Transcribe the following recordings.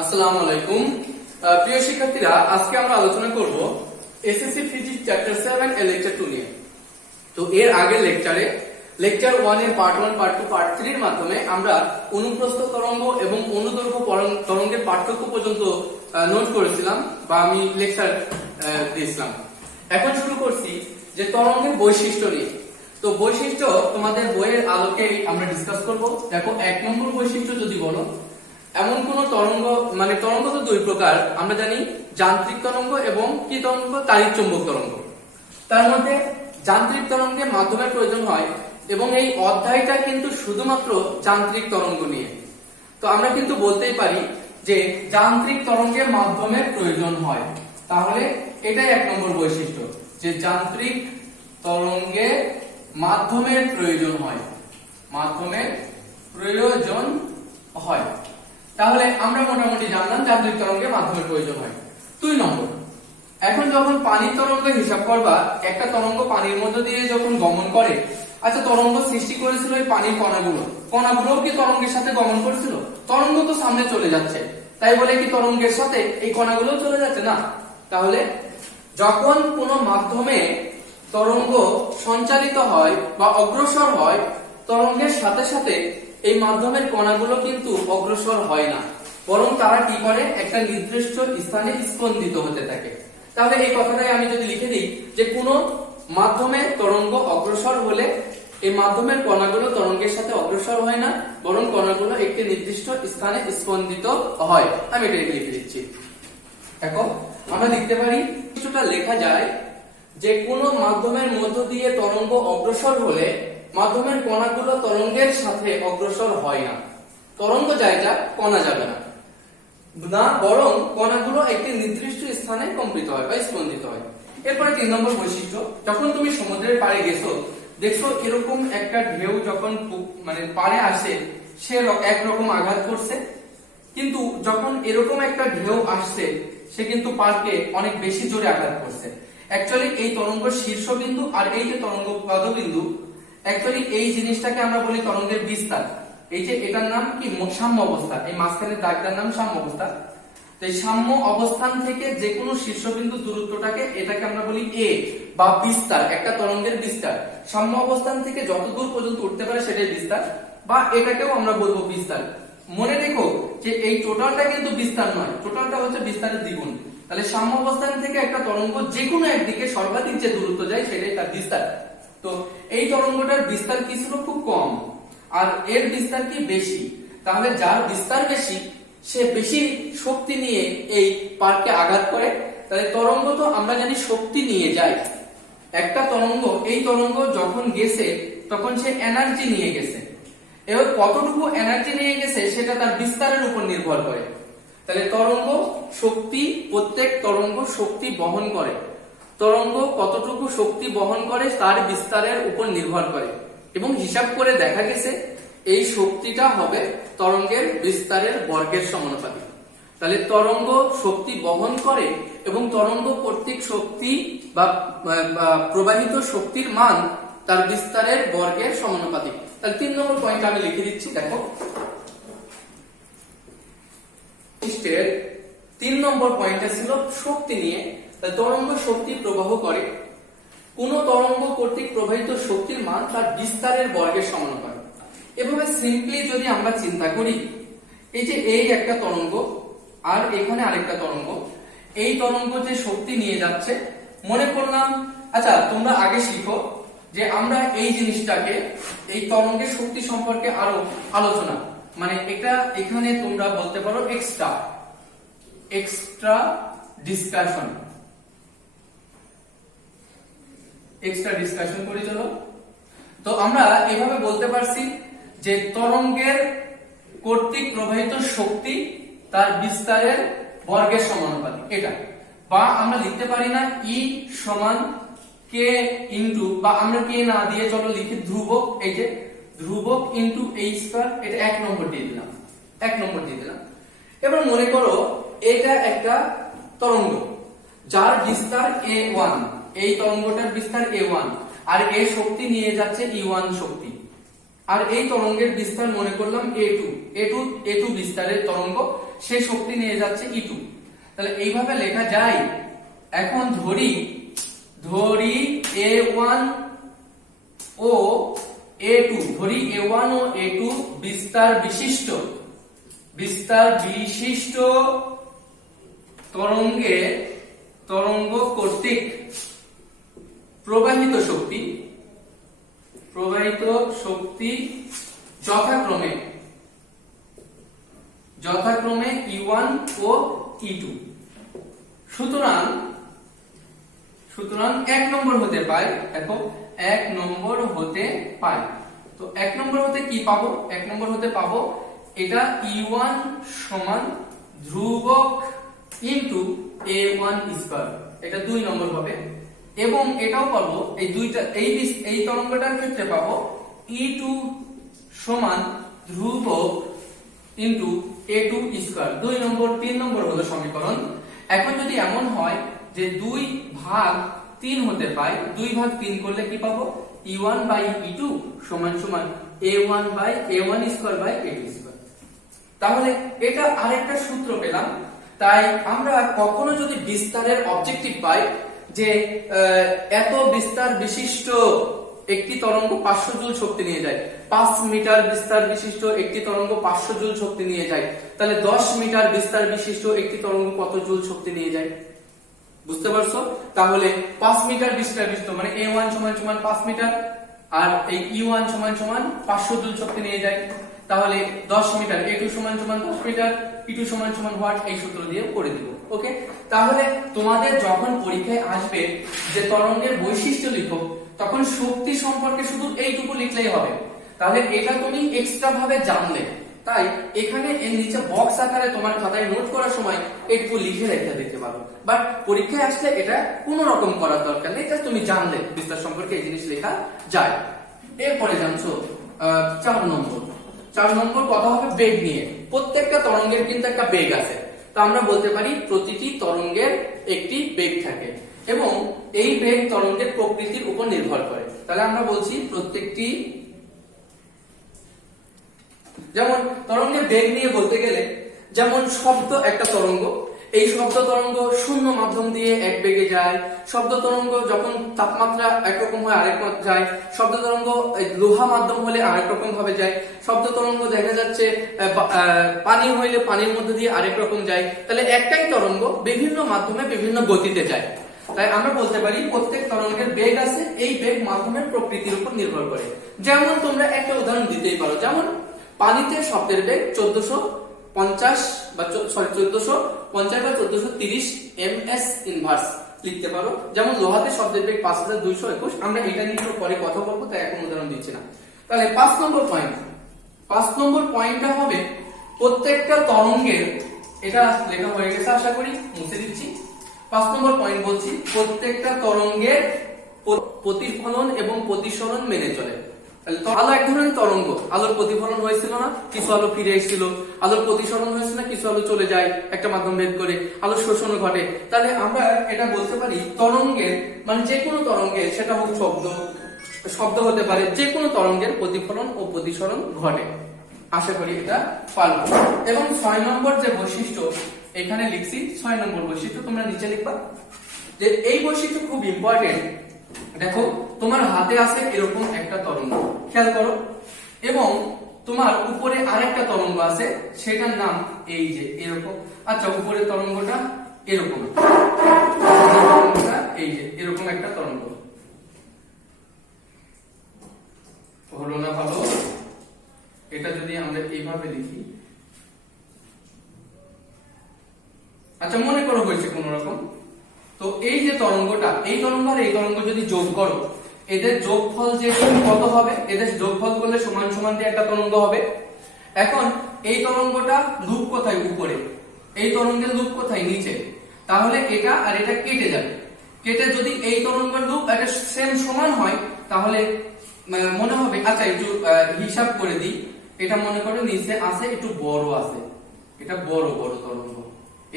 আসসালামু আলাইকুম প্রিয় শিক্ষার্থীরা, আজকে আমরা আলোচনা করব এসএসসি ফিজিক্স চ্যাপ্টার 7 এর লেকচার 2 নিয়ে। তো এর আগের লেকচারে লেকচার 1 এর পার্ট 1, পার্ট 2, পার্ট 3 এর মাধ্যমে আমরা অনুপ্রস্থ তরঙ্গ এবং অনুদৈর্ঘ্য তরঙ্গের পার্থক্য পর্যন্ত নোট করেছিলাম বা আমি লেকচার দিয়েছিলাম। এখন শুরু করছি যে তরঙ্গের বৈশিষ্ট্য নিয়ে। তো বৈশিষ্ট্য তোমাদের বইয়ের আলোকে আমরা ডিসকাস করব। দেখো, 1 নম্বর বৈশিষ্ট্য যদি বলো, এমন কোন তরঙ্গ, মানে তরঙ্গ তো দুই প্রকার আমরা জানি, যান্ত্রিক তরঙ্গ এবং কি তরঙ্গ, তাড়িৎ চৌম্বক তরঙ্গ। তার মধ্যে যান্ত্রিক তরঙ্গে মাধ্যমের প্রয়োজন হয় এবং এই অধ্যায়টা কিন্তু শুধুমাত্র যান্ত্রিক তরঙ্গ নিয়ে। তো আমরা কিন্তু বলতেই পারি যে যান্ত্রিক তরঙ্গে মাধ্যমের প্রয়োজন হয়। তাহলে এটাই 1 নম্বর বৈশিষ্ট্য, যে যান্ত্রিক তরঙ্গে মাধ্যমের প্রয়োজন হয়, মাধ্যমের প্রয়োজন হয়। তাহলে আমরা মোটামুটি জানলাম যান্ত্রিক তরঙ্গে মাধ্যমের প্রয়োজন হয়। 2 নম্বর, এখন যখন পানির তরঙ্গের হিসাব করবা, একটা তরঙ্গ পানির মধ্যে দিয়ে যখন গমন করে, আচ্ছা তরঙ্গ সৃষ্টি করেছিল এই পানির কণাগুলো কি তরঙ্গের সাথে গমন করেছিল? তরঙ্গ তো সামনে চলে যাচ্ছে, তাই বলে কি তরঙ্গের সাথে এই কণাগুলো চলে যাচ্ছে? না। তাহলে যখন কোনো মাধ্যমে তরঙ্গ সঞ্চালিত হয় বা অগ্রসর হয়, তরঙ্গের সাথে সাথে এই মাধ্যমের কণাগুলো কিন্তু অগ্রসর হয় না, বরং তারা কি করে, একটা নির্দিষ্ট স্থানে স্পন্দিত হতে থাকে। তাহলে এই কথাটাই আমি যদি লিখে দিই যে কোনো মাধ্যমে তরঙ্গ অগ্রসর হলে এই মাধ্যমের কণাগুলো তরঙ্গের সাথে অগ্রসর হয় না, বরং কণাগুলো একটি নির্দিষ্ট স্থানে স্পন্দিত হয়। আমি এটা লিখে দিচ্ছি। দেখো, আমরা লিখতে পারি, কিছুটা লেখা যায় যে কোনো মাধ্যমের মধ্য দিয়ে তরঙ্গ অগ্রসর হলে মাধ্যমের কণাগুলো তরঙ্গের সাথে অগ্রসর হয় না। তরঙ্গ যায় যা, কণা যাবে না, বরং কণাগুলো একটি নির্দিষ্ট স্থানে কম্পিত হয় বা স্পন্দিত হয়। এরপরে 3 নম্বর বৈশিষ্ট্য, যখন তুমি সমুদ্রের পাড়ে গেছো, দেখছো এরকম একটা ঢেউ যখন মানে পাড়ে আসে, সে একরকম আঘাত করছে, কিন্তু যখন এরকম একটা ঢেউ আসছে, সে কিন্তু পাড়কে অনেক বেশি জোরে আঘাত করছে। অ্যাকচুয়ালি এই তরঙ্গ শীর্ষবিন্দু আর এই যে তরঙ্গ পদবিন্দু, অ্যাকচুয়ালি এই জিনিসটাকে আমরা বলি তরঙ্গের বিস্তার। এই যে এটার নাম কি, সাম্য অবস্থা, এই মাঝখানের দাগটার নাম সাম্য অবস্থা। তো এই সাম্য অবস্থান থেকে যে কোনো শীর্ষবিন্দু দূরত্বটাকে, এটাকে আমরা বলি এ বা বিস্তার, একটা তরঙ্গের বিস্তার। সাম্য অবস্থান থেকে যত দূর পর্যন্ত উঠতে পারে সেটাই বিস্তার, বা এটাকেও আমরা বলবো বিস্তার। মনে রেখো যে এই টোটালটা কিন্তু বিস্তার নয়, টোটালটা হচ্ছে বিস্তারের দ্বিগুণ। তাহলে সাম্য অবস্থান থেকে একটা তরঙ্গ যে কোনো একদিকে সর্বাধিক যে দূরত্ব যায় সেটাই তার বিস্তার। তো এই তরঙ্গটার বিস্তার কি ছিল, খুব কম, আর এর বিস্তার কি বেশি। তাহলে যার বিস্তার বেশি, সে বেশি শক্তি নিয়ে এই পার্কে আঘাত করে। তাহলে তরঙ্গ তো আমরা জানি শক্তি নিয়ে যায়। একটা তরঙ্গ, এই তরঙ্গ যখন গেছে তখন সে এনার্জি নিয়ে গেছে। এবার কতটুকু এনার্জি নিয়ে গেছে সেটা তার বিস্তারের উপর নির্ভর করে। তাহলে তরঙ্গ শক্তি, প্রত্যেক তরঙ্গ শক্তি বহন করে। তরঙ্গ কতটুকু শক্তি বহন করে তার বিস্তারের উপর নির্ভর করে, এবং হিসাব করে দেখা গেছে এই শক্তিটা হবে তরঙ্গের বিস্তারের বর্গের সমানুপাতিক। তাহলে তরঙ্গ শক্তি বহন করে এবং তরঙ্গ কর্তৃক শক্তি বা প্রবাহিত শক্তির মান তার বিস্তারের বর্গের সমানুপাতিক। তাহলে 3 নম্বর পয়েন্ট আমি লিখে দিচ্ছি। দেখো, 3 নম্বর পয়েন্টটা ছিল শক্তি নিয়ে। তরঙ্গ শক্তি প্রবাহ করে, কোন তরঙ্গ কর্তৃক প্রবাহিত শক্তির মান তার বিস্তারের বর্গের সমানুপাতিক। এভাবে সিম্পলি যদি আমরা চিন্তা করি, এই যে এই একটা তরঙ্গ আর এখানে আরেকটা তরঙ্গ, এই তরঙ্গ যে শক্তি নিয়ে যাচ্ছে, মনে করলাম, আচ্ছা তোমরা আগে শিখো যে আমরা এই জিনিসটাকে, এই তরঙ্গের শক্তি সম্পর্কে আরো আলোচনা, মানে এটা এখানে তোমরা বলতে পারো এক্সট্রা ডিসকাশন করি। চলো, তো আমরা এভাবে বলতে পারছি যে তরঙ্গের কর্তৃক প্রবাহিত শক্তি তার বিস্তারের বর্গের সমানুপাতিক, এটা। বা আমরা লিখতে পারি না ই সমান কে ইন্টু, বা আমরা কে না দিয়ে চলো লিখি ধ্রুবক, এই যে ধ্রুবক ইন্টু এই স্কয়ার, এটা 1 নম্বর দিয়ে দিলাম, 1 নম্বর দিয়ে দিলাম। এবার মনে করো এটা একটা তরঙ্গ যার বিস্তার a1, এই তরঙ্গটার বিস্তার a1, আর এ শক্তি নিয়ে যাচ্ছে e1 শক্তি। আর এই তরঙ্গের বিস্তার মনে করলাম a2 বিস্তারের তরঙ্গ, সেই শক্তি নিয়ে যাচ্ছে e2। তাহলে এইভাবে লেখা যায়। এখন ধরি a1 ও a2, ধরি a1 ও a2 বিস্তার বিশিষ্ট তরঙ্গ কর্তৃক প্রবাহিত শক্তি যথাক্রমে E1 ও E2। সুতরাং 1 নম্বর হতে পাই, দেখো 1 নম্বর হতে পাই। তো 1 নম্বর হতে কি পাবো? 1 নম্বর হতে পাবো এটা E1 সমান ধ্রুবক ইনটু A1 স্কয়ার, এটা 2 নম্বর হবে। এবং এটাও পাবো এই তরঙ্গটার ক্ষেত্রে পাবো E2 সমান ধ্রুবক ইনটু A2 স্কয়ার, 2 নম্বর। 3 নম্বর হলো সমীকরণ। এখন যদি এমন হয় যে 2/3 হতে পাই, 2/3 করলে কি পাবো? E1 বাই E2 সমান A1 square by A2 square. তাহলে এটা আরেকটা সূত্র পেলাম। তাই আমরা কখনো যদি বিস্তারের অবজেক্টিভ পাই যে এত বিস্তার বিশিষ্ট একটি তরঙ্গ 500 জুল শক্তি নিয়ে যায়, 5 মিটার বিস্তার বিশিষ্ট একটি তরঙ্গ 500 জুল শক্তি নিয়ে যায়, তাহলে 10 মিটার বিস্তার বিশিষ্ট একটি তরঙ্গ কত জুল শক্তি নিয়ে যায়? বুঝতে পারছো? তাহলে 5 মিটার বিস্তার বিশিষ্ট মানে A1 সমান 5 মিটার, আর এই E1 সমান 500 জুল শক্তি নিয়ে যায়। তাহলে 10 মিটার, A2 সমান 10 মিটার, E2 সমান হোয়াট, এই সূত্র দিয়ে করে দিব। ওকে, তাহলে তোমাদের যখন পরীক্ষায় আসবে যে তরঙ্গের বৈশিষ্ট্য লিখো, তখন শক্তি সম্পর্কে শুধু এইটুকু লিখলেই হবে। তাহলে এটা তুমি এক্সট্রা ভাবে জানলে, তাই এখানে এর নিচে বক্স আকারে তোমার খাতায় নোট করার সময় একটু লিখে রেখে দিতে পারো। বাট পরীক্ষায় আসলে এটা কোনো রকম করার দরকার নেই, এটা তুমি জানলে বিস্তার সম্পর্কে এই জিনিস লেখা যায়। এরপরে জানছো 4 নম্বর কথা হবে বেগ নিয়ে। প্রত্যেকটা তরঙ্গের কিন্তু একটা বেগ আছে, তো আমরা বলতে পারি প্রতিটি তরঙ্গের একটি বেগ থাকে এবং এই বেগ তরঙ্গের প্রকৃতির উপর নির্ভর করে। তাহলে আমরা বলছি প্রত্যেকটি, যেমন তরঙ্গের বেগ নিয়ে বলতে গেলে, যেমন শব্দ একটা তরঙ্গ, এই শব্দ তরঙ্গ শূন্য মাধ্যম দিয়ে এক বেগে যায়। শব্দ তরঙ্গ যখন তাপমাত্রা একরকম হয় আরেক যায়। শব্দ তরঙ্গ লোহা মাধ্যম হলে আরেক রকম ভাবে যায়। শব্দ তরঙ্গ দেখা যাচ্ছে পানি হইলে পানির মধ্যে দিয়ে আরেক রকম যায়। তাহলে একটাই তরঙ্গ বিভিন্ন মাধ্যমে বিভিন্ন গতিতে যায়। তাই আমরা বলতে পারি প্রত্যেক তরঙ্গের বেগ আছে, এই বেগ মাধ্যমের প্রকৃতির উপর নির্ভর করে। যেমন তোমরা একটা উদাহরণ দিতেই পারো, যেমন পানিতে শব্দের বেগ 1450 বা 1430 ms ইনভার্স লিখতে পারো। যেমন লোহাতে শব্দের বেগ 5221। আমরা এটা নিয়ে একটু পরে কথা বলবো, তাই এখন উদাহরণ দিচ্ছি না। তাহলে 5 নম্বর পয়েন্টটা হবে প্রত্যেকটা তরঙ্গের, এটা লেখা হয়ে গেছে আশা করি, মুছে দিচ্ছি। 5 নম্বর পয়েন্ট বলছি প্রত্যেকটা তরঙ্গের প্রতিফলন এবং প্রতিসরণ মেনে চলে। আলো এক ধরনের তরঙ্গ, আলোর প্রতিফলন হয়েছিল না, কিছু আলো ফিরে এসেছিল, আলোর প্রতিসরণ হয়েছিল না, কিছু আলো চলে যায় একটা মাধ্যম ভেদ করে, আলোর শোষণ ঘটে। তাহলে আমরা এটা বলতে পারি তরঙ্গের, মানে যে কোনো তরঙ্গের, সেটা হোক শব্দ হতে পারে, যে কোনো তরঙ্গের প্রতিফলন ও প্রতিসরণ ঘটে। আশা করি এটা পারবো। এবং 6 নম্বর যে বৈশিষ্ট্য এখানে লিখছি, 6 নম্বর বৈশিষ্ট্য তোমরা নিচে লিখবা যে এই বৈশিষ্ট্য খুব ইম্পর্টেন্ট। দেখো তোমার হাতে আছে এরকম একটা তরঙ্গ, খেয়াল করো, এবং তোমার উপরে আরেকটা তরঙ্গ আছে, সেটার নাম এই যে এরকম। আচ্ছা, উপরের তরঙ্গটা এরকম, এই যে এরকম একটা তরঙ্গ হলো না? ভালো, এটা যদি আমরা এইভাবে লিখি, আচ্ছা মনে করো হয়েছে কোন রকম, তো এই যে তরঙ্গটা, এই তরঙ্গ আর এই তরঙ্গ যদি যোগ করো, এদের যোগফল যে কত হবে, এদের যোগফল করলে সমান সমান দিয়ে একটা তরঙ্গ হবে। এখন এই তরঙ্গটা লুপ কোথায়? উপরে। এই তরঙ্গের লুপ কোথায়? নিচে। তাহলে এটা আর এটা কেটে যাবে। কেটে যদি এই তরঙ্গের লুপ এটা সেম সমান হয়, তাহলে মনে হবে, আচ্ছা একটু হিসাব করে দিই, এটা মনে করো নিচে আছে একটু বড় আছে, এটা বড় তরঙ্গ,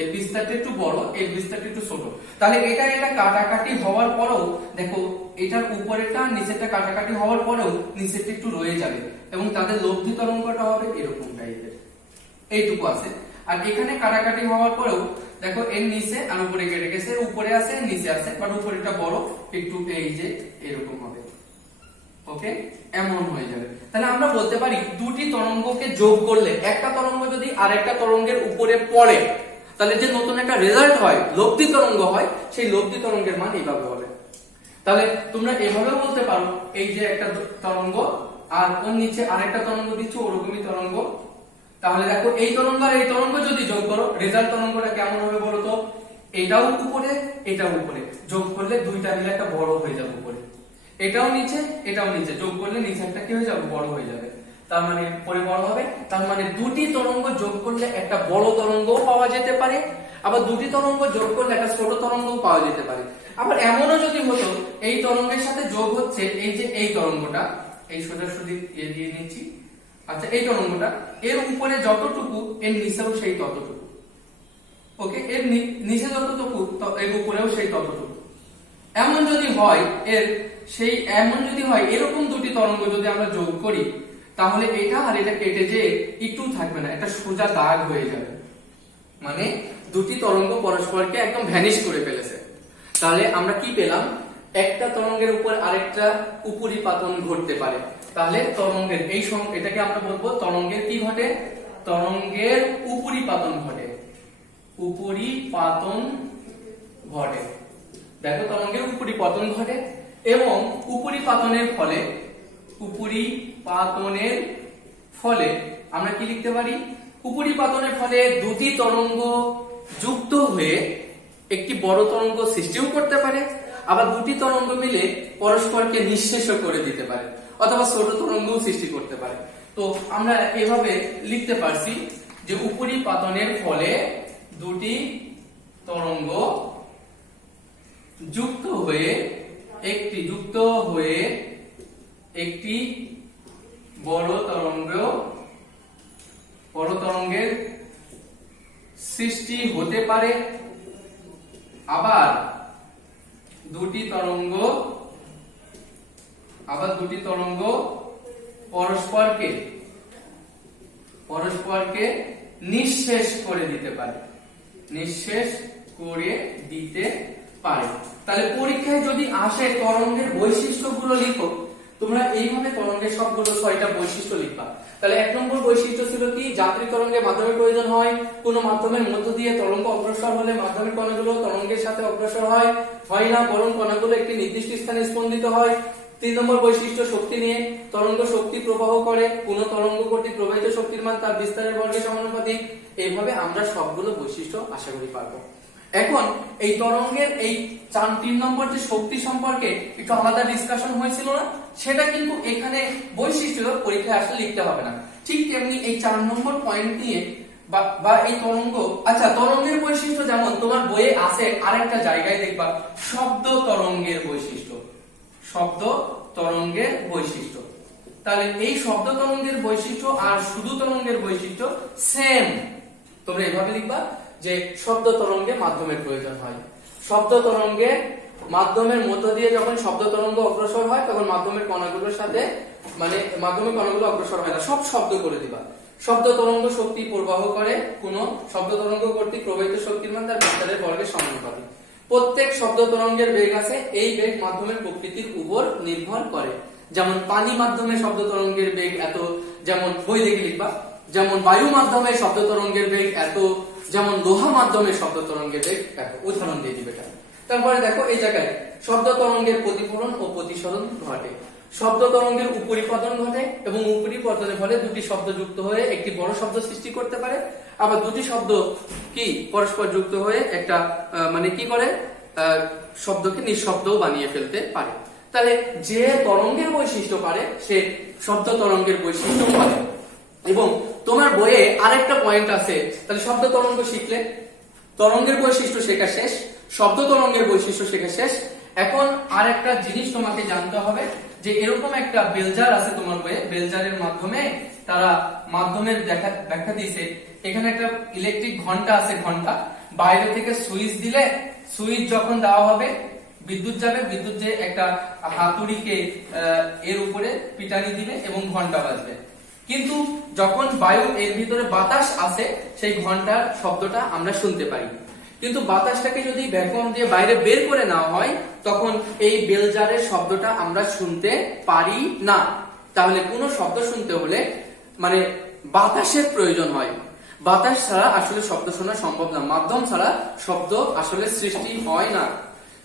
এর বিস্তারটা একটু বড়, এর বিস্তারটা একটু ছোট। তাহলে এটা কাটাকাটি হওয়ার পরেও দেখো এটার উপরেরটা আর নিচেরটা কাটাকাটি হওয়ার পরেও নিচেরটা একটু রয়ে যাবে এবং তাদের লব্ধি তরঙ্গটা হবে এরকম টাইপের, এইটুকু আছে। আর এখানে কাটাকাটি হওয়ার পরেও দেখো এর নিচে আর উপরে কেটে গেছে, উপরে আছে নিচে আছে, বাট উপরেটা বড় একটু, এই যে এরকম হবে। ওকে, এমন হয়ে যাবে। তাহলে আমরা বলতে পারি দুটি তরঙ্গকে যোগ করলে একটা তরঙ্গ যদি আরেকটা তরঙ্গের উপরে পড়ে তাহলে যে নতুন একটা রেজাল্ট হয়, লব্ধি তরঙ্গ হয়, সেই লব্ধি তরঙ্গের মান এইভাবে হবে। তাহলে তোমরা এভাবেও বলতে পারো এই যে একটা তরঙ্গ আর ওর নিচে আরেকটা তরঙ্গ দিচ্ছ, ওরকমই তরঙ্গ। তাহলে দেখো এই তরঙ্গ আর এই তরঙ্গ যদি যোগ করো রেজাল্ট তরঙ্গটা কেমন হবে বলো তো? এটাও উপরে এটাও উপরে, যোগ করলে দুইটা মিলে একটা বড় হয়ে যাবে উপরে, এটাও নিচে এটাও নিচে, যোগ করলে নিচে একটা কি হয়ে যাবে? বড় হয়ে যাবে। তার মানে পরে বড় হবে, তার মানে দুটি তরঙ্গ যোগ করলে একটা বড় তরঙ্গও পাওয়া যেতে পারে, আবার দুটি তরঙ্গ যোগ করলে একটা ছোট তরঙ্গও পাওয়া যেতে পারে। আবার এমনও যদি হতো এই তরঙ্গের সাথে যোগ হচ্ছে এই যে এই তরঙ্গটা, এই সোজাসুজি দিয়ে নিচ্ছি, আচ্ছা এই তরঙ্গটা এর উপরে যতটুকু এর নিচেও সেই ততটুকু। ওকে, এর নিচে যতটুকু এর উপরেও সেই ততটুকু। এমন যদি হয় এরকম দুটি তরঙ্গ যদি আমরা যোগ করি তাহলে এটা আর এটা কেটে যে একটু থাকবে না, একটা সোজা দাগ হয়ে যাবে, মানে দুটি তরঙ্গ পরস্পরকে একদম ভ্যানিশ করে ফেলেছে। তাহলে আমরা কি পেলাম? একটা তরঙ্গের উপর আরেকটা উপরিপাতন ঘটতে পারে। তাহলে তরঙ্গের এটাকে আমরা বলবো তরঙ্গের কি ঘটে? তরঙ্গের উপরিপাতন ঘটে, উপরিপাতন ঘটে। দেখো তরঙ্গের উপরিপাতন ঘটে এবং উপরিপাতনের ফলে আমরা কি লিখতে পারি? উপরিপাতনের ফলে দুটি তরঙ্গ যুক্ত হয়ে একটি বড় তরঙ্গ সৃষ্টিও করতে পারে, আবার দুটি তরঙ্গ মিলে পরস্পরকে নিঃশেষ করে দিতে পারে, অথবা ছোট তরঙ্গও সৃষ্টি করতে পারে। তো আমরা এভাবে লিখতে পারছি যে উপরিপাতনের ফলে দুটি তরঙ্গ যুক্ত হয়ে একটি বড় তরঙ্গের সৃষ্টি হতে পারে, আবার দুটি তরঙ্গ পরস্পরকে নিঃশেষ করে দিতে পারে, তাহলে পরীক্ষায় যদি আসে তরঙ্গের বৈশিষ্ট্যগুলো লিখো, তোমরা এইভাবে তরঙ্গের সবগুলো 6টা বৈশিষ্ট্য লিখবা। তাহলে 1 নম্বর বৈশিষ্ট্য ছিল কি? যাত্রী তরঙ্গে মাধ্যমের প্রয়োজন হয়। কোন মাধ্যমের মধ্য দিয়ে তরঙ্গ অগ্রসর হলে মাধ্যমের কণাগুলো তরঙ্গের সাথে অগ্রসর হয় না, বরং কণাগুলো একটি নির্দিষ্ট স্থানে স্পন্দিত হয়। 3 নম্বর বৈশিষ্ট্য শক্তি নিয়ে, তরঙ্গ শক্তি প্রবাহ করে, কোন তরঙ্গ কর্তৃক প্রবাহিত শক্তির মান তার বিস্তারের বর্গের সমানুপাতিক। এইভাবে আমরা সবগুলো বৈশিষ্ট্য আশা করি পারবো। এখন এই তরঙ্গের এই 3 নম্বর যে শক্তি সম্পর্কে একটু আলাদা ডিসকাশন হয়েছিল না, সেটা কিন্তু এখানে বৈশিষ্ট্য পরীক্ষায় আসলে লিখতে হবে না। ঠিক তেমনি এই 4 নম্বর পয়েন্ট নিয়ে বা এই তরঙ্গ, আচ্ছা তরঙ্গের বৈশিষ্ট্য যেমন তোমার বইয়ে আছে, আরেকটা জায়গায় দেখবা শব্দ তরঙ্গের বৈশিষ্ট্য। তাহলে এই শব্দ তরঙ্গের বৈশিষ্ট্য আর শুধু তরঙ্গের বৈশিষ্ট্য সেম। তোমরা এভাবে লিখবা যে শব্দ তরঙ্গে মাধ্যমের প্রয়োজন হয়। শব্দ তরঙ্গের মাধ্যমের মধ্য দিয়ে যখন শব্দ তরঙ্গ অগ্রসর হয় তখন মাধ্যমের কণাগুলোর সাথে, মানে মাধ্যমের কণাগুলো অগ্রসর হয় না, সব শব্দ করে দিবা। শব্দ তরঙ্গ শক্তি প্রবাহ করে, কোন শব্দ তরঙ্গ কর্তৃক প্রবাহিত শক্তির মান তার বিস্তারের বর্গের সমানুপাতিক। প্রত্যেক শব্দ তরঙ্গের বেগ আছে, এই বেগ মাধ্যমের প্রকৃতির উপর নির্ভর করে। যেমন পানি মাধ্যমে শব্দ তরঙ্গের বেগ এত, যেমন বই দেখে লিখবা। যেমন বায়ু মাধ্যমে শব্দ তরঙ্গের বেগ এত, যেমন লোহা মাধ্যমে শব্দ তরঙ্গের বেগ এত। উদাহরণ দিয়ে দিবে। তারপরে দেখো এই জায়গায় শব্দ তরঙ্গের প্রতিফলন ও প্রতিসরণ ঘটে। শব্দ তরঙ্গের উপরিপতন ঘটে এবং উপরিপতনের ফলে দুটি শব্দ যুক্ত হয়ে একটি বড় শব্দ সৃষ্টি করতে পারে, আবার দুটি শব্দ কি পরস্পর যুক্ত হয়ে একটা মানে কি করে শব্দকে নিঃশব্দও বানিয়ে ফেলতে পারে। তাহলে যে তরঙ্গের বৈশিষ্ট্য পারে সে শব্দ তরঙ্গের বৈশিষ্ট্য পারে। এবং তোমার বইয়ে আরেকটা পয়েন্ট আছে, তাহলে শব্দ তরঙ্গ শিখলে তরঙ্গের বৈশিষ্ট্য শেখা শেষ, শব্দ তরঙ্গের বৈশিষ্ট্য শেখা শেষ। এখন আরেকটা জিনিস তোমাকে জানতে হবে যে এরকম একটা বেলজার আছে তোমার বইয়ে, বেলজারের মাধ্যমে তারা মাধ্যমের ব্যাখ্যা দিয়েছে। এখানে একটা ইলেকট্রিক ঘন্টা আছে, ঘন্টা বাইরে থেকে সুইচ দিলে সুইচ যখন দেওয়া হবে বিদ্যুৎ যাবে, বিদ্যুৎ যে একটা হাতুড়িকে এর উপরে পিটানি দিবে এবং ঘন্টা বাজবে। কিন্তু যখন বায়ু এর ভিতরে বাতাস আসে সেই ঘন্টার শব্দটা আমরা শুনতে পাই। কিন্তু বাতাসটাকে যদি ভ্যাকুয়াম দিয়ে বাইরে বের করে নেওয়া হয় তখন এই বেলজারের শব্দটা আমরা শুনতে পারি না। তাহলে কোনো শব্দ শুনতে হলে মানে বাতাসের প্রয়োজন হয়। বাতাস ছাড়া আসলে শব্দ শোনা সম্ভব না, মাধ্যম ছাড়া শব্দ আসলে সৃষ্টি হয় না।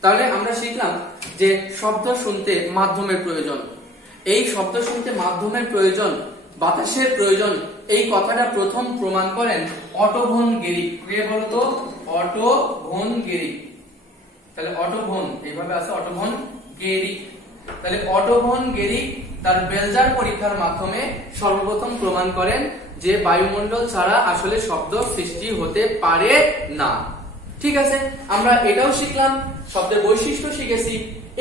তাহলে আমরা শিখলাম যে শব্দ শুনতে মাধ্যমের প্রয়োজন। এই শব্দ শুনতে মাধ্যমের প্রয়োজন, বাতাসের প্রয়োজন, এই কথাটা প্রথম প্রমাণ করেন অটো ভন গেরিক। কে বলতো? Otto von Guericke. তাহলে অটো ভন এইভাবে আছে, অটো ভন গেরিক। তাহলে অটো ভন গেরিক তার বেলজার পরীক্ষার মাধ্যমে সর্বপ্রথম প্রমাণ করেন যে বায়ুমণ্ডল ছাড়া আসলে শব্দ সৃষ্টি হতে পারে না। ঠিক আছে, আমরা এটাও শিখলাম, শব্দের বৈশিষ্ট্য শিখেছি।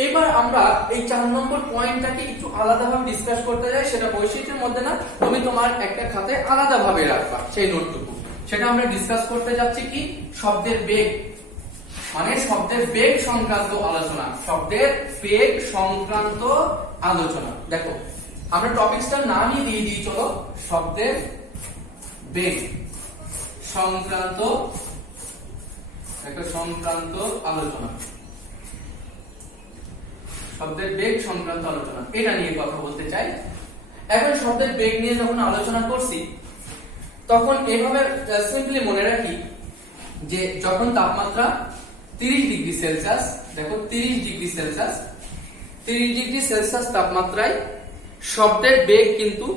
এবার আমরা এই 4 নম্বর পয়েন্টটাকে একটু আলাদাভাবে ডিসকাস করতে যাই। সেটা বৈশিষ্ট্যের মধ্যে না, তুমি তোমার একটা খাতায় আলাদাভাবে রাখবা সেই নোটটুকু। সেটা আমরা ডিসকাস করতে যাচ্ছি কি? শব্দের বেগ, মানে শব্দের বেগ সংক্রান্ত আলোচনা। শব্দের বেগ সংক্রান্ত আলোচনা। দেখো আমরা টপিকসটার নামই দিয়ে দিই, চলো, শব্দের বেগ সংক্রান্ত একটা সংক্রান্ত আলোচনা। শব্দের বেগ সংক্রান্ত আলোচনা, এটা নিয়ে কথা বলতে চাই। এখন শব্দের বেগ নিয়ে যখন আলোচনা করছি তখন এভাবে সিম্পলি মনে রাখি যে যখন তাপমাত্রা 30 ডিগ্রি সেলসিয়াস, দেখো 30 ডিগ্রি সেলসিয়াস, 30 ডিগ্রি সেলসিয়াস তাপমাত্রায় শব্দের বেগ কিন্তু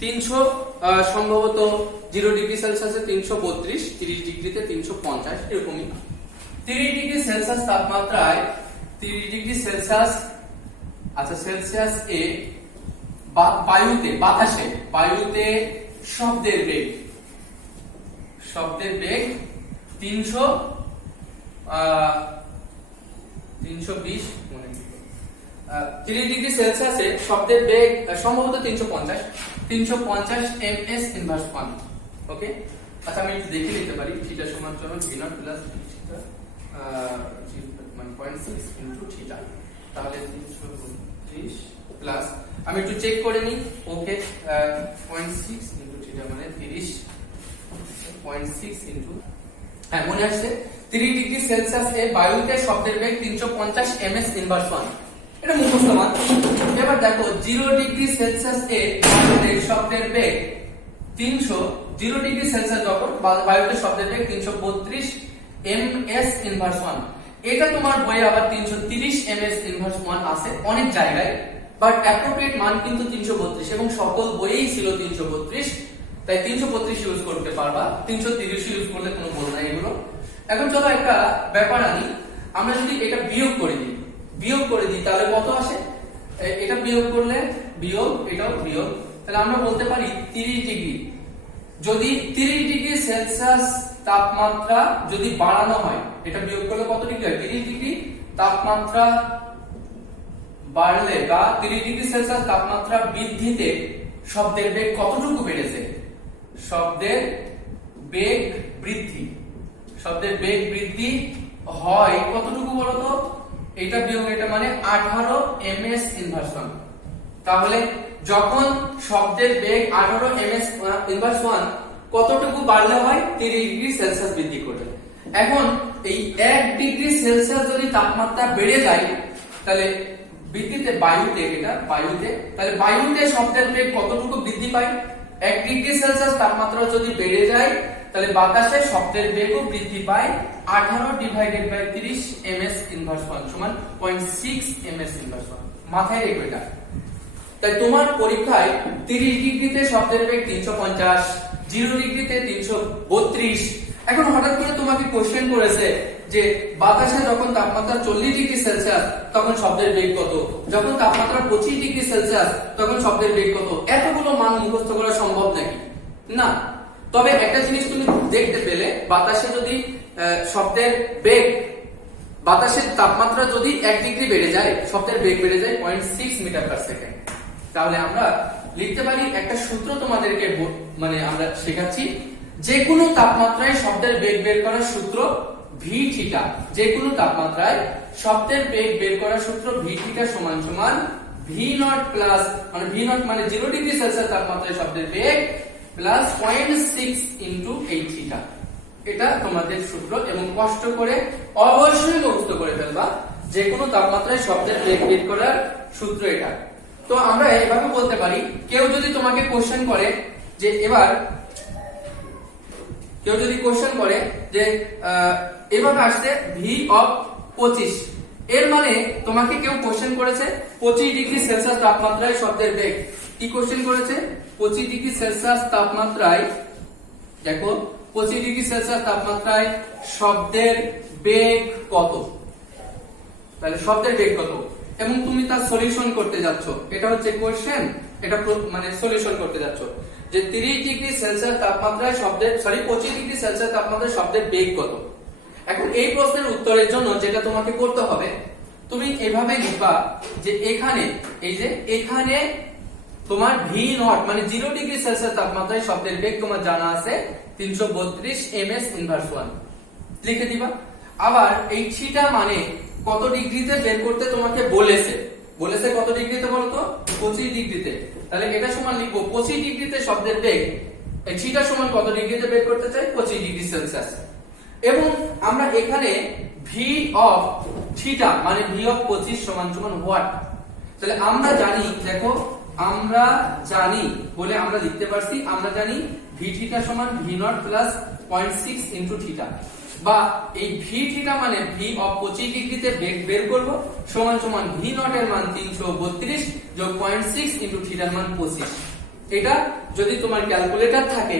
300, সম্ভবত 0 ডিগ্রি সেলসিয়াসে 332, 30 ডিগ্রিতে 350, এরকমই। 30 ডিগ্রি সেলসিয়াস তাপমাত্রায় 30 ডিগ্রি সেলসিয়াস, আচ্ছা সেলসিয়াস এ বায়ুতে, বাতাসে, বায়ুতে শব্দের বেগ 320 মনে 30 ডিগ্রি সেলসিয়াসে শব্দের বেগ সম্ভবত 350 ms ইনভার্স 1। ওকে, আচ্ছা আমি একটু দেখে নিতে পারি। থিটা সমান সমান v0 প্লাস থিটা মানে 0.6 ইনটু থিটা, তাহলে 332 প্লাস, আমি একটু চেক করে নিই। ওকে, 0.6 ইনটু থিটা মানে 30.6 ইনটু, হ্যাঁ মনে আসছে। 30 ডিগ্রি সেলসিয়াস এ বায়ুতে শব্দের বেগ 350 ms ইনভার্স 1, এটা মুখস্থ মান। এবার দেখো 0 ডিগ্রি সেলসিয়াস এ বায়ুতে শব্দের বেগ 0 ডিগ্রি সেলসিয়াস যখন বায়ুতে শব্দের বেগ 332 ms ইনভার্স 1। এটা তোমার বইয়ে আবার 330 ms ইনভার্স 1 আছে অনেক জায়গায়, বাট অ্যাপ্রোপ্রিয়েট মান কিন্তু 332 এবং সকল বইয়েই ছিল 332, তাই 332 ইউজ করতে পারবা। 330 ইউজ করলে কোনো ভুল নাই এগুলো। এখন চলো একটা ব্যাপার আনি, আমরা যদি এটা বিয়োগ করে দিই তাহলে কত আসে? এটা বিয়োগ করলে বিয়োগ, এটাও বিয়োগ, তাহলে আমরা বলতে পারি 30 ডিগ্রি, যদি 30 ডিগ্রি সেলসিয়াস তাপমাত্রা যদি বাড়ানো হয়, এটা বিয়োগ করলে কত ডিগ্রি হয়? 30 ডিগ্রি তাপমাত্রা বাড়লে বা 30 ডিগ্রি সেলসিয়াস তাপমাত্রা বৃদ্ধিতে শব্দের বেগ কতটুকু বেড়েছে? শব্দের বেগ বৃদ্ধি হয় কতটুকু বলতো? এটা বিয়োগ এটা মানে 18 ms ইনভার্স 1। তাহলে যখন শব্দের বেগ 18 ms ইনভার্স 1 কতটুকু বাড়লে হয়? 30 ডিগ্রি সেলসিয়াস বৃদ্ধি করলে। এখন এই 1 ডিগ্রি সেলসিয়াস যদি তাপমাত্রা বেড়ে যায় তাহলে বৃদ্ধিতে বায়ুতে, এটা বায়ুতে, তাহলে বায়ুতে শব্দের বেগ কতটুকু বৃদ্ধি পায়? 1 ডিগ্রি সেলসিয়াস তাপমাত্রা যদি বেড়ে যায় তাহলে বাতাসে শব্দের বেগও বৃদ্ধি পায়। 18 ডিভাইডেড বাই 30 ms ইনভার্স 1 সমান 0.6 ms ইনভার্স 1। মাথায় রেখো এটা। তাই তোমার পরীক্ষায় 30 ডিগ্রিতে শব্দের বেগ 350, 0 ডিগ্রিতে 332। এখন হঠাৎ করে তোমাকে কোশ্চেন করেছে যে বাতাসে যখন তাপমাত্রা 40 ডিগ্রি সেলসিয়াস তখন শব্দের বেগ কত, যখন তাপমাত্রা 25 ডিগ্রি সেলসিয়াস তখন শব্দের বেগ কত। এতগুলো মান মুখস্থ করা সম্ভব নাকি? না। তবে একটা জিনিস তুমি দেখতে পেলে, বাতাসে যদি শব্দের বেগ, বাতাসের তাপমাত্রা যদি 1 ডিগ্রি বেড়ে যায় শব্দের বেগ বেড়ে যায় 0.6 মিটার পার সেকেন্ড। তাহলে আমরা লিখতে পারি একটা সূত্র তোমাদেরকে মানে আমরা শেখাচ্ছি যে কোনো তাপমাত্রায় শব্দের বেগ বের করার সূত্র ভি থিটা, যে কোনো তাপমাত্রায় শব্দের বেগ বের করার সূত্র ভি থিটা সমান সমান ভি নট প্লাস, মানে ভি নট মানে 0 ডিগ্রি সেলসিয়াস তাপমাত্রায় শব্দের বেগ প্লাস 0.6 ইনটু এই থিটা। এটা তোমাদের সূত্র, এবং কষ্ট করে অবশ্যই মুখস্থ করে ফেলবা। যে কোনো তাপমাত্রায় শব্দের বেগ বের করার সূত্র এটা। তো আমরা এভাবে বলতে পারি, কেউ যদি তোমাকে কোশ্চেন করে যে এবার কেউ যদি কোশ্চেন করে যে এভাবে আসছে ভি অফ 25, এর মানে তোমাকে কেউ কোশ্চেন করেছে 25 ডিগ্রি সেলসিয়াস তাপমাত্রায় শব্দের বেগ। কি কোশ্চেন করেছে? 25 ডিগ্রি সেলসিয়াস তাপমাত্রায়, দেখো 25 ডিগ্রি সেলসিয়াস তাপমাত্রায় শব্দের বেগ কত, তাহলে শব্দের বেগ কত, এবং তুমি তার সলিউশন করতে যাচ্ছ। এটা হচ্ছে কোশ্চেন, এটা মানে সলিউশন করতে যাচ্ছ যে 30 ডিগ্রি সেলসিয়াস তাপমাত্রায় শব্দের 25 ডিগ্রি সেলসিয়াস তাপমাত্রায় শব্দের বেগ কত। এখন এই প্রশ্নের উত্তরের জন্য যেটা তোমাকে করতে হবে, তুমি এভাবে লিখবা যে এখানে, এই যে এখানে তোমার ভি নট মানে 0 ডিগ্রি সেলসিয়াস তাপমাত্রায় শব্দের বেগ তোমার জানা আছে 332 ms ইনভার্স 1, লিখে দিবা। আবার এই থিটা মানে কত ডিগ্রিতে বের করতে তোমাকে বলেছে, কত ডিগ্রিতে বলতো? 25 ডিগ্রিতে। তাহলে এটা সমান লিখবো 25 ডিগ্রিতে শব্দের বেগ, এই থিটা সমান কত ডিগ্রিতে বের করতে চাই? 25 ডিগ্রি সেলসিয়াস। এবং আমরা এখানে ভি অফ থিটা মানে ভি অফ 25 সমান সমান হোয়াট, তাহলে আমরা জানি, দেখো আমরা জানি বলে আমরা লিখতে পারছি, আমরা জানি ভি থিটা সমান V naught plus 0.6 into theta, বা এই ভি থিটা মানে ভি অফ 25 ডিগ্রিতে বেগ বের করব সমান সমান ভি নট এর মান 332 যোগ 0.6 ইনটু থিটার মান 25। এটা যদি তোমার ক্যালকুলেটর থাকে,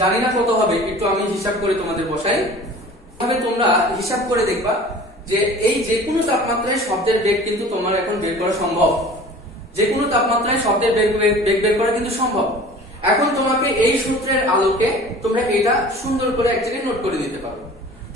জানি না কত হবে, একটু আমি হিসাব করে তোমাদের বসাই, তবে তোমরা হিসাব করে দেখবা যে এই যে কোনো তাপমাত্রায় শব্দের বেগ কিন্তু তোমার এখন বের করা সম্ভব। যে কোনো তাপমাত্রায় শব্দের বেগ বের করা কিন্তু সম্ভব। এখন তোমাকে এই সূত্রের আলোকে তোমরা এটা সুন্দর করে এক জায়গায় নোট করে দিতে পারো।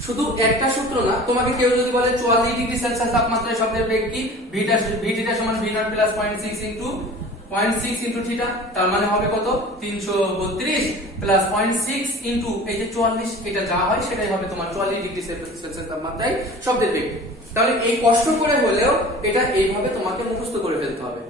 শুধু একটা সূত্র না, তোমাকে কেউ যদি বলে 44 ডিগ্রি সেলসিয়াস তাপমাত্রায় শব্দের বেগ কি, ভি থিটা সমান V naught plus 0.6 into theta, তার মানে হবে কত? 332 প্লাস 0.6 ইনটু এই যে 44, এটা যা হয় সেটাই হবে তোমার 44 ডিগ্রি সেলসিয়াস তাপমাত্রায় শব্দের বেগ। তাহলে এই কষ্ট করে হলেও এটা এইভাবে তোমাকে মুখস্থ করে ফেলতে হবে।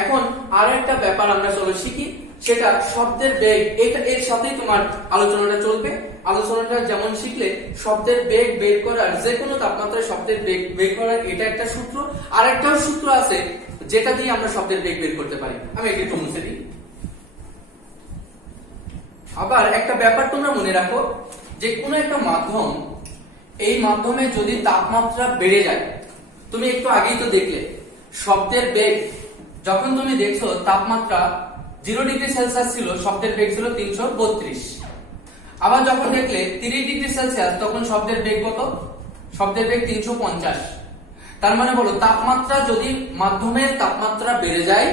এখন আর একটা ব্যাপার আমরা চলো শিখি, সেটা শব্দের বেগ, এটা এর সাথেই তোমার আলোচনাটা চলবে। আলোচনাটা যেমন শিখলে শব্দের বেগ বের করার, যে কোনো তাপমাত্রায় শব্দের বেগ বের করার এটা একটা সূত্র, আর একটা সূত্র আছে যেটা দিয়ে আমরা শব্দের বেগ বের করতে পারি। আমি একটু মুছে দিই। আবার একটা ব্যাপার তোমরা মনে রাখো, যে কোনো একটা মাধ্যম, এই মাধ্যমে যদি তাপমাত্রা বেড়ে যায়, তুমি একটু আগেই তো দেখলে শব্দের বেগ, যখন তুমি দেখছো তাপমাত্রা 0 ডিগ্রি সেলসিয়াস ছিল, শব্দের বেগ ছিল 332। আবার যখন দেখলে 30 ডিগ্রি সেলসিয়াস, তখন শব্দের বেগ কত? শব্দের বেগ 350। তার মানে বলো, তাপমাত্রা যদি, মাধ্যমের তাপমাত্রা বেড়ে যায়